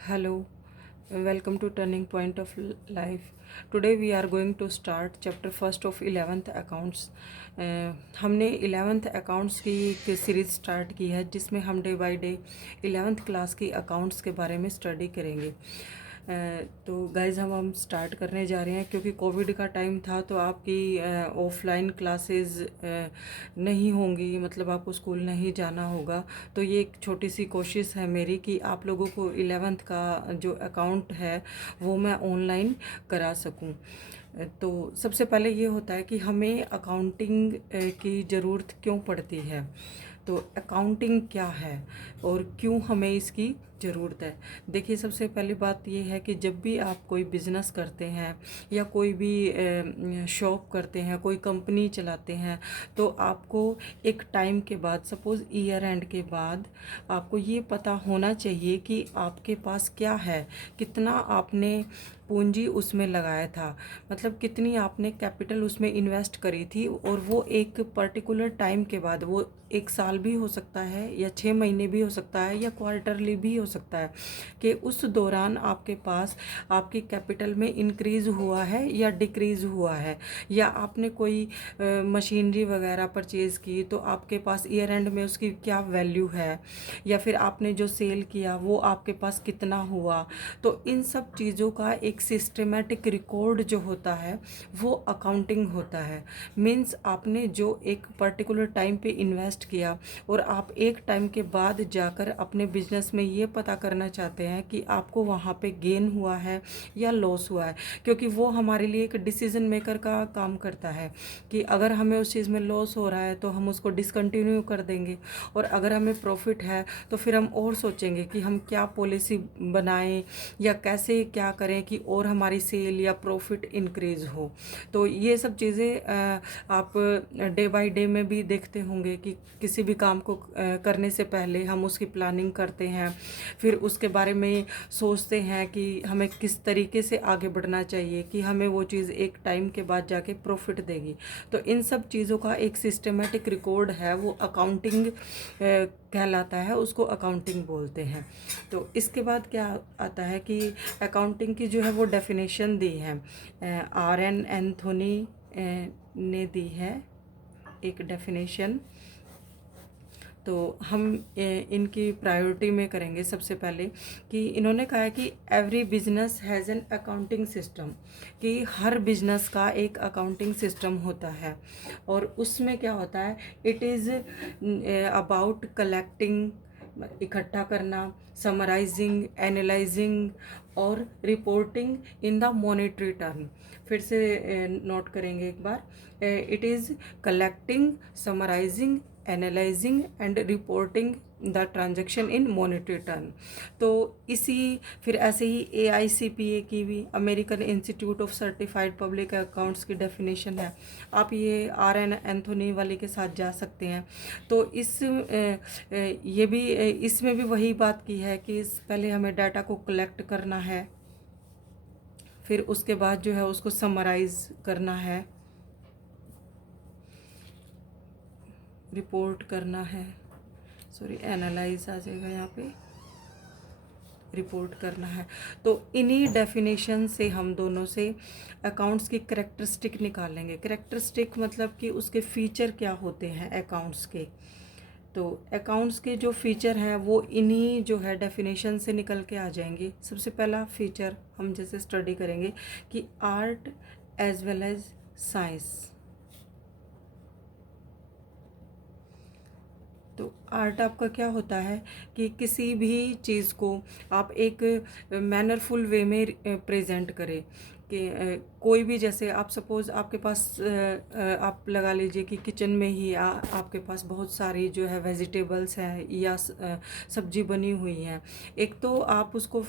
Hello, welcome to Turning Point of Life. Today we are going to start chapter first of 11th accounts. हमने 11th accounts की एक series start की है जिसमें हम day by day 11th class की accounts के बारे में स्टडी करेंगे। तो गाइज हम स्टार्ट करने जा रहे हैं क्योंकि कोविड का टाइम था तो आपकी ऑफलाइन क्लासेस नहीं होंगी, मतलब आपको स्कूल नहीं जाना होगा। तो ये एक छोटी सी कोशिश है मेरी कि आप लोगों को 11th का जो अकाउंट है वो मैं ऑनलाइन करा सकूं। तो सबसे पहले ये होता है कि हमें अकाउंटिंग की ज़रूरत क्यों पड़ती है। तो अकाउंटिंग क्या है और क्यों हमें इसकी ज़रूरत है। देखिए, सबसे पहली बात ये है कि जब भी आप कोई बिज़नेस करते हैं या कोई भी शॉप करते हैं, कोई कंपनी चलाते हैं, तो आपको एक टाइम के बाद, सपोज़ ईयर एंड के बाद, आपको ये पता होना चाहिए कि आपके पास क्या है, कितना आपने पूंजी उसमें लगाया था, मतलब कितनी आपने कैपिटल उसमें इन्वेस्ट करी थी। और वो एक पर्टिकुलर टाइम के बाद, वो एक साल भी हो सकता है या 6 महीने भी हो सकता है या क्वार्टरली भी हो सकता है, कि उस दौरान आपके पास आपकी कैपिटल में इंक्रीज़ हुआ है या डिक्रीज़ हुआ है, या आपने कोई मशीनरी वगैरह परचेज़ की तो आपके पास ईयर एंड में उसकी क्या वैल्यू है, या फिर आपने जो सेल किया वो आपके पास कितना हुआ। तो इन सब चीज़ों का एक सिस्टमेटिक रिकॉर्ड जो होता है वो अकाउंटिंग होता है। मीन्स आपने जो एक पर्टिकुलर टाइम पे इन्वेस्ट किया और आप एक टाइम के बाद जाकर अपने बिजनेस में ये पता करना चाहते हैं कि आपको वहाँ पे गेन हुआ है या लॉस हुआ है, क्योंकि वो हमारे लिए एक डिसीजन मेकर का काम करता है कि अगर हमें उस चीज़ में लॉस हो रहा है तो हम उसको डिसकंटिन्यू कर देंगे, और अगर हमें प्रॉफिट है तो फिर हम और सोचेंगे कि हम क्या पॉलिसी बनाएं या कैसे क्या करें कि और हमारी सेल या प्रॉफिट इंक्रीज़ हो। तो ये सब चीज़ें आप डे बाय डे में भी देखते होंगे कि किसी भी काम को करने से पहले हम उसकी प्लानिंग करते हैं, फिर उसके बारे में सोचते हैं कि हमें किस तरीके से आगे बढ़ना चाहिए कि हमें वो चीज़ एक टाइम के बाद जाके प्रॉफिट देगी। तो इन सब चीज़ों का एक सिस्टमेटिक रिकॉर्ड है, वो अकाउंटिंग कहलाता है, उसको अकाउंटिंग बोलते हैं। तो इसके बाद क्या आता है कि अकाउंटिंग की जो है वो डेफिनेशन दी है, R.N. एंथोनी ने दी है एक डेफिनेशन। तो हम इनकी प्रायोरिटी में करेंगे। सबसे पहले कि इन्होंने कहा है कि every business has an accounting system, कि हर बिजनेस का एक अकाउंटिंग सिस्टम होता है। और उसमें क्या होता है, इट इज़ अबाउट कलेक्टिंग, इकट्ठा करना, समराइजिंग, एनालाइजिंग और reporting in the monetary term. फिर से नोट करेंगे एक बार, it is collecting, summarizing, analysing and reporting the transaction in monetary term. तो इसी फिर ऐसे ही AICPA की भी, American Institute of Certified Public Accounts की डेफिनेशन है। आप ये R.N. एंथोनी वाले के साथ जा सकते हैं। तो ये भी इसमें भी वही बात की है कि पहले हमें डाटा को कलेक्ट करना है, फिर उसके बाद जो है उसको समराइज करना है, रिपोर्ट करना है, सॉरी एनालाइज आ जाएगा यहाँ पे, रिपोर्ट करना है। तो इन्हीं डेफिनेशन से हम दोनों से अकाउंट्स की करेक्टरिस्टिक निकालेंगे। करेक्टरिस्टिक मतलब कि उसके फीचर क्या होते हैं अकाउंट्स के। तो अकाउंट्स के जो फीचर हैं वो इन्हीं जो है डेफिनेशन से निकल के आ जाएंगे। सबसे पहला फीचर हम जैसे स्टडी करेंगे कि art as well as science. तो आर्ट आपका क्या होता है कि किसी भी चीज़ को आप एक मैनरफुल वे में प्रेजेंट करें, कि कोई भी, जैसे आप सपोज़ आपके पास आप लगा लीजिए कि किचन में ही आपके पास बहुत सारी जो है वेजिटेबल्स हैं या सब्जी बनी हुई हैं। एक तो आप उसको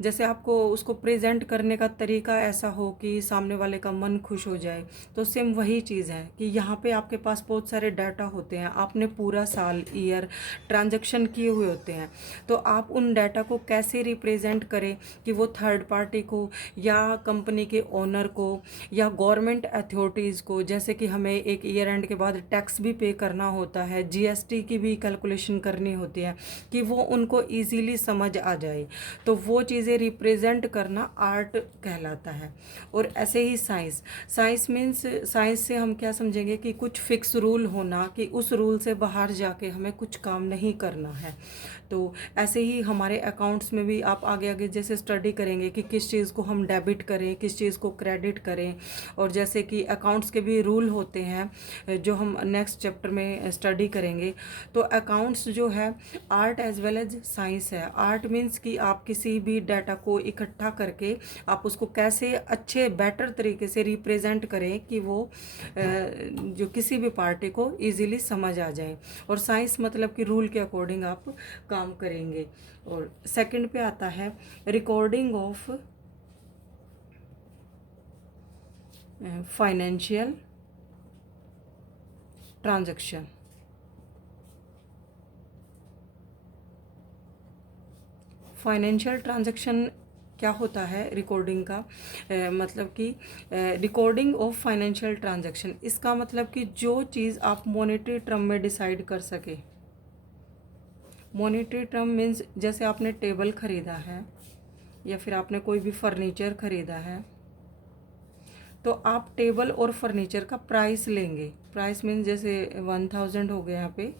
जैसे आपको उसको प्रेजेंट करने का तरीका ऐसा हो कि सामने वाले का मन खुश हो जाए। तो सेम वही चीज़ है कि यहाँ पे आपके पास बहुत सारे डाटा होते हैं, आपने पूरा साल, ईयर ट्रांजैक्शन किए हुए होते हैं। तो आप उन डाटा को कैसे रिप्रेजेंट करें कि वो थर्ड पार्टी को या कंपनी के ओनर ऑडिटर को या गवर्नमेंट अथॉरिटीज़ को, जैसे कि हमें एक ईयर एंड के बाद टैक्स भी पे करना होता है, जीएसटी की भी कैलकुलेशन करनी होती है, कि वो उनको इजीली समझ आ जाए, तो वो चीज़ें रिप्रेजेंट करना आर्ट कहलाता है। और ऐसे ही साइंस, साइंस मीन्स साइंस से हम क्या समझेंगे कि कुछ फिक्स रूल होना, कि उस रूल से बाहर जाके हमें कुछ काम नहीं करना है। तो ऐसे ही हमारे अकाउंट्स में भी आप आगे आगे जैसे स्टडी करेंगे कि किस चीज़ को हम डेबिट करें, किस चीज़ को क्रेडिट करें, और जैसे कि अकाउंट्स के भी रूल होते हैं जो हम नेक्स्ट चैप्टर में स्टडी करेंगे। तो अकाउंट्स जो है art as well as science है। आर्ट मीन्स कि आप किसी भी डाटा को इकट्ठा करके आप उसको कैसे अच्छे बेटर तरीके से रिप्रेजेंट करें कि वो जो किसी भी पार्टी को इजीली समझ आ जाए। और साइंस मतलब कि रूल के अकॉर्डिंग आप काम करेंगे। और सेकंड पे आता है recording of financial transaction. Financial transaction क्या होता है रिकॉर्डिंग का, मतलब कि रिकॉर्डिंग ऑफ फाइनेंशियल ट्रांजैक्शन, इसका मतलब कि जो चीज़ आप मॉनेटरी टर्म में डिसाइड कर सके। मॉनेटरी टर्म मीन्स जैसे आपने टेबल ख़रीदा है या फिर आपने कोई भी फर्नीचर ख़रीदा है, तो आप टेबल और फर्नीचर का प्राइस लेंगे। प्राइस मीन्स जैसे 1000 हो गया यहाँ पे,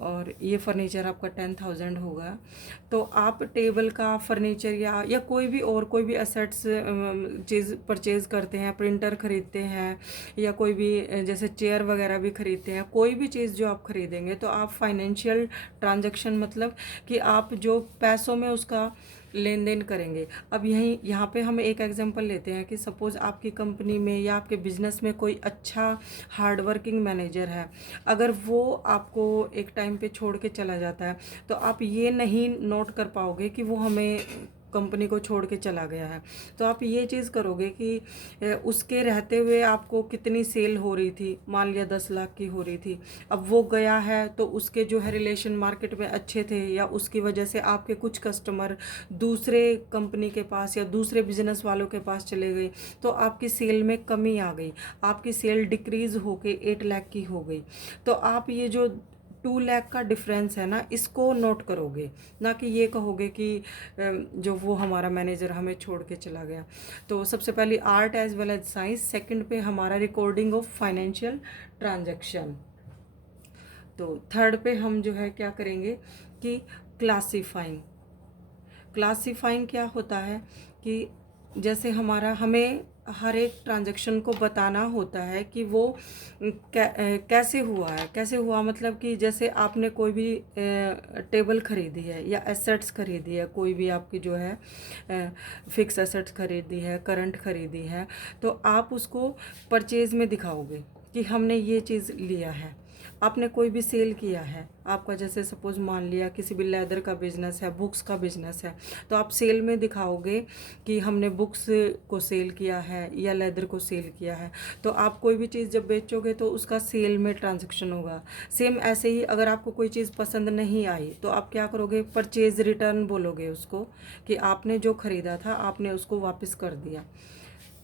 और ये फर्नीचर आपका 10,000 होगा। तो आप टेबल का, फर्नीचर या कोई भी असेट्स चीज़ परचेज़ करते हैं, प्रिंटर ख़रीदते हैं या कोई भी जैसे चेयर वगैरह भी ख़रीदते हैं, कोई भी चीज़ जो आप ख़रीदेंगे तो आप फाइनेंशियल ट्रांजैक्शन मतलब कि आप जो पैसों में उसका लेन देन करेंगे। अब यहाँ पे हम एक एग्जांपल लेते हैं कि सपोज़ आपकी कंपनी में या आपके बिजनेस में कोई अच्छा हार्ड वर्किंग मैनेजर है, अगर वो आपको एक टाइम पे छोड़ के चला जाता है, तो आप ये नहीं नोट कर पाओगे कि वो हमें कंपनी को छोड़ के चला गया है। तो आप ये चीज़ करोगे कि उसके रहते हुए आपको कितनी सेल हो रही थी, मान लिया 10 लाख की हो रही थी, अब वो गया है तो उसके जो है रिलेशन मार्केट में अच्छे थे, या उसकी वजह से आपके कुछ कस्टमर दूसरे कंपनी के पास या दूसरे बिजनेस वालों के पास चले गए, तो आपकी सेल में कमी आ गई, आपकी सेल डिक्रीज़ होके 8 लाख की हो गई। तो आप ये जो 2 लाख का डिफरेंस है ना, इसको नोट करोगे, ना कि ये कहोगे कि जो वो हमारा मैनेजर हमें छोड़ के चला गया। तो सबसे पहले art as well as science, second पे हमारा रिकॉर्डिंग ऑफ फाइनेंशियल ट्रांजैक्शन। तो थर्ड पे हम जो है क्या करेंगे कि क्लासीफाइंग। क्लासीफाइंग क्या होता है कि जैसे हमें हर एक ट्रांजैक्शन को बताना होता है कि वो कैसे हुआ है। कैसे हुआ मतलब कि जैसे आपने कोई भी टेबल ख़रीदी है या एसेट्स ख़रीदी है, कोई भी आपकी जो है फिक्स एसेट्स ख़रीदी है, करंट ख़रीदी है, तो आप उसको परचेज़ में दिखाओगे कि हमने ये चीज़ लिया है। आपने कोई भी सेल किया है, आपका जैसे सपोज मान लिया किसी भी लेदर का बिजनेस है, बुक्स का बिजनेस है, तो आप सेल में दिखाओगे कि हमने बुक्स को सेल किया है या लेदर को सेल किया है। तो आप कोई भी चीज़ जब बेचोगे तो उसका सेल में ट्रांजैक्शन होगा। सेम ऐसे ही अगर आपको कोई चीज़ पसंद नहीं आई तो आप क्या करोगे, परचेज रिटर्न बोलोगे उसको, कि आपने जो ख़रीदा था आपने उसको वापस कर दिया।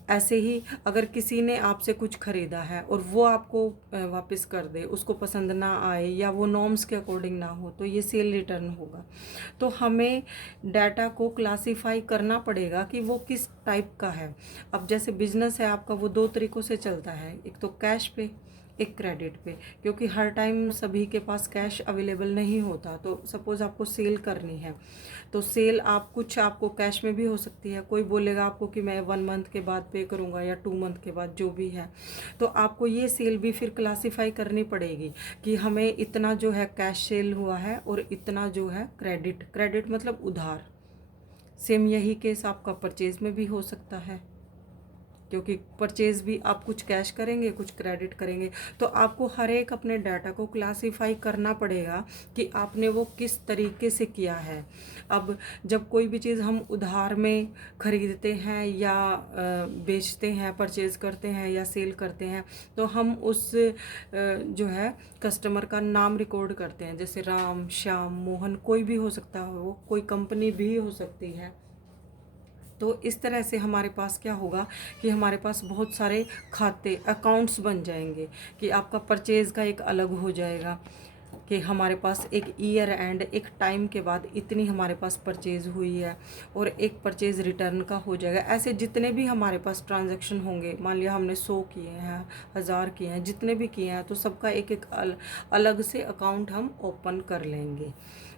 ऐसे ही अगर किसी ने आपसे कुछ ख़रीदा है और वो आपको वापस कर दे, उसको पसंद ना आए या वो नॉर्म्स के अकॉर्डिंग ना हो, तो ये सेल रिटर्न होगा। तो हमें डाटा को क्लासीफाई करना पड़ेगा कि वो किस टाइप का है। अब जैसे बिजनेस है आपका, वो 2 तरीक़ों से चलता है, एक तो कैश पे, एक क्रेडिट पे, क्योंकि हर टाइम सभी के पास कैश अवेलेबल नहीं होता। तो सपोज़ आपको सेल करनी है, तो सेल आपको कैश में भी हो सकती है। कोई बोलेगा आपको कि मैं 1 मंथ के बाद पे करूँगा या 2 मंथ के बाद, जो भी है। तो आपको ये सेल भी फिर क्लासीफाई करनी पड़ेगी कि हमें इतना जो है कैश सेल हुआ है और इतना जो है क्रेडिट मतलब उधार। सेम यही केस आपका परचेज़ में भी हो सकता है, क्योंकि परचेज़ भी आप कुछ कैश करेंगे, कुछ क्रेडिट करेंगे। तो आपको हर एक अपने डाटा को क्लासीफाई करना पड़ेगा कि आपने वो किस तरीके से किया है। अब जब कोई भी चीज़ हम उधार में ख़रीदते हैं या बेचते हैं, परचेज़ करते हैं या सेल करते हैं, तो हम उस जो है कस्टमर का नाम रिकॉर्ड करते हैं, जैसे राम, श्याम, मोहन, कोई भी हो सकता है, वो कोई कंपनी भी हो सकती है। तो इस तरह से हमारे पास क्या होगा कि हमारे पास बहुत सारे खाते अकाउंट्स बन जाएंगे कि आपका परचेज़ का एक अलग हो जाएगा कि हमारे पास एक ईयर एंड एक टाइम के बाद इतनी हमारे पास परचेज़ हुई है, और एक परचेज़ रिटर्न का हो जाएगा। ऐसे जितने भी हमारे पास ट्रांजैक्शन होंगे, मान लिया हमने 100 किए हैं, 1000 किए हैं, जितने भी किए हैं, तो सबका एक एक अलग से अकाउंट हम ओपन कर लेंगे।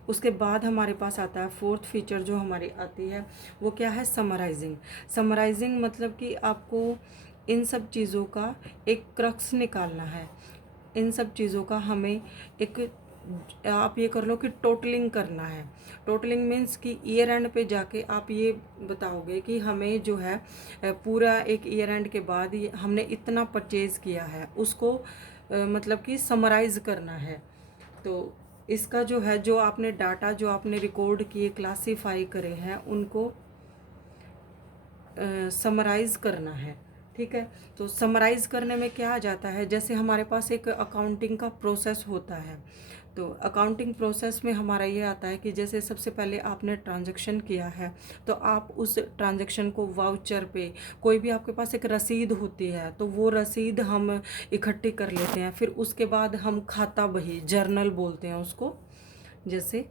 उसके बाद हमारे पास आता है फोर्थ फीचर जो हमारी आती है, वो क्या है, समराइजिंग। समराइजिंग मतलब कि आपको इन सब चीज़ों का एक क्रक्स निकालना है। इन सब चीज़ों का हमें एक, आप ये कर लो कि टोटलिंग करना है। टोटलिंग मीन्स कि ईयर एंड पे जाके आप ये बताओगे कि हमें जो है पूरा एक ईयर एंड के बाद हमने इतना परचेज़ किया है, उसको मतलब कि समराइज़ करना है। तो इसका जो है, जो आपने डाटा जो आपने रिकॉर्ड किए, क्लासीफाई करे हैं, उनको समराइज़ करना है। ठीक है, तो समराइज़ करने में क्या आ जाता है, जैसे हमारे पास एक अकाउंटिंग का प्रोसेस होता है। तो अकाउंटिंग प्रोसेस में हमारा ये आता है कि जैसे सबसे पहले आपने ट्रांजैक्शन किया है, तो आप उस ट्रांजैक्शन को वाउचर पे, कोई भी आपके पास एक रसीद होती है, तो वो रसीद हम इकट्ठी कर लेते हैं। फिर उसके बाद हम खाता बही, जर्नल बोलते हैं उसको, जैसे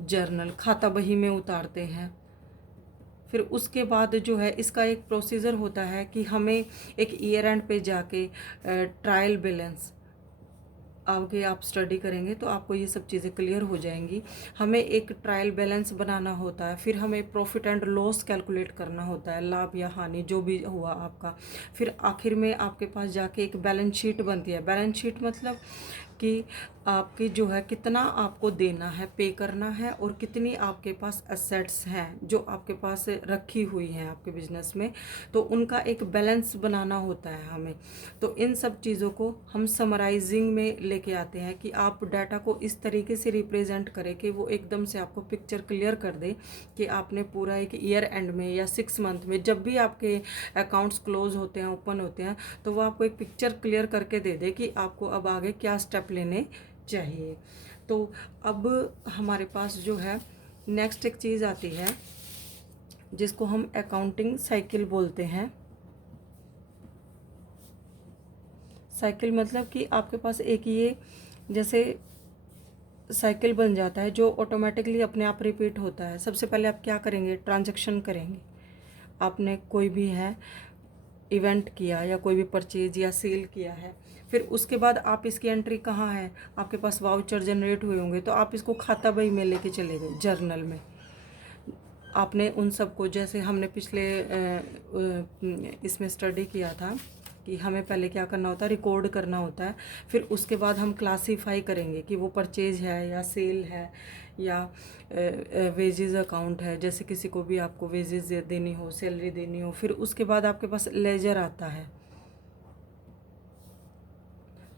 जर्नल खाता बही में उतारते हैं। फिर उसके बाद जो है इसका एक प्रोसीजर होता है कि हमें एक ईयर एंड पे जाके ट्रायल बैलेंस, आगे आप स्टडी करेंगे तो आपको ये सब चीज़ें क्लियर हो जाएंगी। हमें एक ट्रायल बैलेंस बनाना होता है, फिर हमें प्रॉफिट एंड लॉस कैलकुलेट करना होता है, लाभ या हानि जो भी हुआ आपका। फिर आखिर में आपके पास जाके एक बैलेंस शीट बनती है। बैलेंस शीट मतलब कि आपकी जो है कितना आपको देना है, पे करना है, और कितनी आपके पास एसेट्स हैं जो आपके पास रखी हुई हैं आपके बिजनेस में, तो उनका एक बैलेंस बनाना होता है हमें। तो इन सब चीज़ों को हम समराइजिंग में लेके आते हैं कि आप डाटा को इस तरीके से रिप्रेजेंट करें कि वो एकदम से आपको पिक्चर क्लियर कर दे कि आपने पूरा एक ईयर एंड में या 6 मंथ में, जब भी आपके अकाउंट्स क्लोज होते हैं, ओपन होते हैं, तो वो आपको एक पिक्चर क्लियर करके दे दे कि आपको अब आगे क्या स्टेप लेने चाहिए। तो अब हमारे पास जो है नेक्स्ट एक चीज़ आती है जिसको हम अकाउंटिंग साइकिल बोलते हैं। साइकिल मतलब कि आपके पास एक ये जैसे साइकिल बन जाता है जो ऑटोमेटिकली अपने आप रिपीट होता है। सबसे पहले आप क्या करेंगे, ट्रांजैक्शन करेंगे। आपने कोई भी है इवेंट किया या कोई भी परचेज या सेल किया है, फिर उसके बाद आप इसकी एंट्री कहाँ है, आपके पास वाउचर जनरेट हुए होंगे, तो आप इसको खाता बही में लेके चले गए, जर्नल में। आपने उन सबको, जैसे हमने पिछले इसमें स्टडी किया था कि हमें पहले क्या करना होता है, रिकॉर्ड करना होता है। फिर उसके बाद हम क्लासीफाई करेंगे कि वो परचेज है या सेल है या वेजेस अकाउंट है, जैसे किसी को भी आपको वेजेस देनी हो, सैलरी देनी हो। फिर उसके बाद आपके पास लेजर आता है।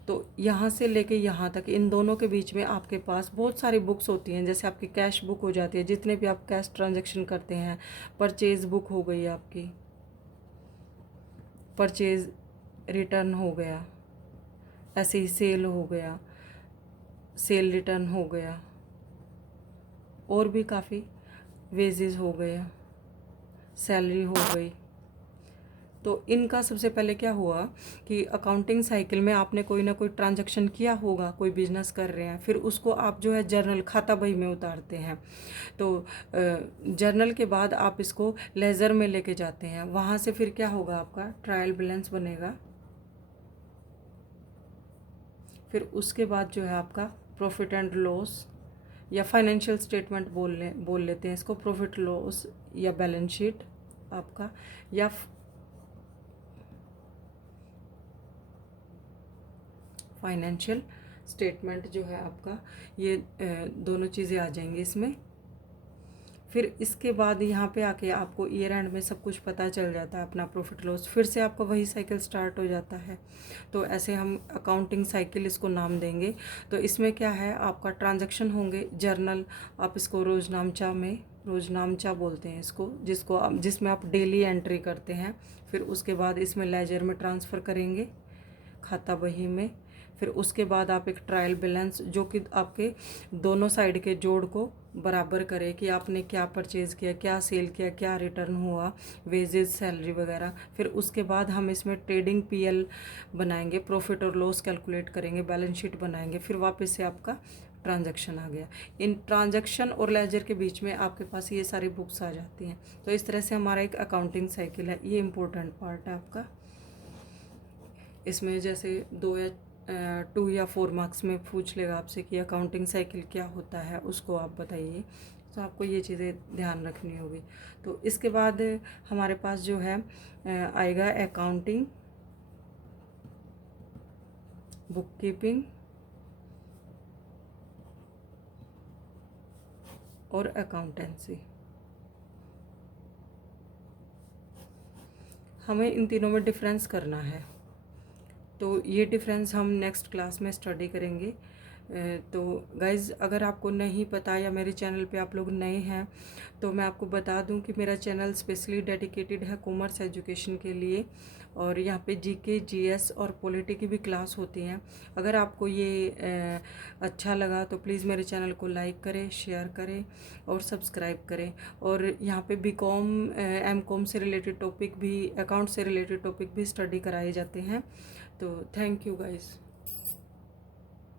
तो यहाँ से लेके यहाँ तक इन दोनों के बीच में आपके पास बहुत सारी बुक्स होती हैं, जैसे आपकी कैश बुक हो जाती है, जितने भी आप कैश ट्रांजैक्शन करते हैं। परचेज बुक हो गई आपकी, परचेज रिटर्न हो गया, ऐसे ही सेल हो गया, सेल रिटर्न हो गया, और भी काफ़ी, वेजेस हो गया, सैलरी हो गई। तो इनका सबसे पहले क्या हुआ कि अकाउंटिंग साइकिल में आपने कोई ना कोई ट्रांजैक्शन किया होगा, कोई बिजनेस कर रहे हैं, फिर उसको आप जो है जर्नल खाता बही में उतारते हैं। तो जर्नल के बाद आप इसको लेज़र में लेके जाते हैं, वहाँ से फिर क्या होगा, आपका ट्रायल बैलेंस बनेगा। फिर उसके बाद जो है आपका प्रॉफिट एंड लॉस या फाइनेंशियल स्टेटमेंट बोल लेते हैं इसको, प्रॉफिट लॉस या बैलेंस शीट आपका, या फाइनेंशियल स्टेटमेंट जो है आपका, ये दोनों चीज़ें आ जाएंगी इसमें। फिर इसके बाद यहाँ पे आके आपको ईयर एंड में सब कुछ पता चल जाता है, अपना प्रॉफिट लॉस, फिर से आपका वही साइकिल स्टार्ट हो जाता है। तो ऐसे हम अकाउंटिंग साइकिल इसको नाम देंगे। तो इसमें क्या है, आपका ट्रांजैक्शन होंगे, जर्नल, आप इसको रोजनामचा बोलते हैं इसको, जिसमें आप डेली एंट्री करते हैं। फिर उसके बाद इसमें लेजर में ट्रांसफ़र करेंगे, खाता बही में। फिर उसके बाद आप एक ट्रायल बैलेंस, जो कि आपके दोनों साइड के जोड़ को बराबर करे कि आपने क्या परचेज़ किया, क्या सेल किया, क्या रिटर्न हुआ, वेजेस, सैलरी वगैरह। फिर उसके बाद हम इसमें ट्रेडिंग पीएल बनाएंगे, प्रॉफिट और लॉस कैलकुलेट करेंगे, बैलेंस शीट बनाएंगे। फिर वापस से आपका ट्रांजैक्शन आ गया। इन ट्रांजैक्शन और लेजर के बीच में आपके पास ये सारी बुक्स आ जाती हैं। तो इस तरह से हमारा एक अकाउंटिंग साइकिल है। ये इम्पोर्टेंट पार्ट है आपका। इसमें जैसे 2 या 4 मार्क्स में पूछ लेगा आपसे कि अकाउंटिंग साइकिल क्या होता है, उसको आप बताइए। तो आपको ये चीज़ें ध्यान रखनी होगी। तो इसके बाद हमारे पास जो है आएगा अकाउंटिंग, बुक कीपिंग और अकाउंटेंसी। हमें इन तीनों में डिफरेंस करना है। तो ये डिफरेंस हम नेक्स्ट क्लास में स्टडी करेंगे। तो गाइज़, अगर आपको नहीं पता या मेरे चैनल पे आप लोग नए हैं तो मैं आपको बता दूं कि मेरा चैनल स्पेशली डेडिकेटेड है कॉमर्स एजुकेशन के लिए, और यहाँ पे जीके, जीएस और पॉलिटी की भी क्लास होती हैं। अगर आपको ये अच्छा लगा तो प्लीज़ मेरे चैनल को लाइक करें, शेयर करें और सब्सक्राइब करें। और यहाँ पे बीकॉम, एमकॉम से रिलेटेड टॉपिक भी, अकाउंट से रिलेटेड टॉपिक भी स्टडी कराए जाते हैं। तो थैंक यू गाइज़।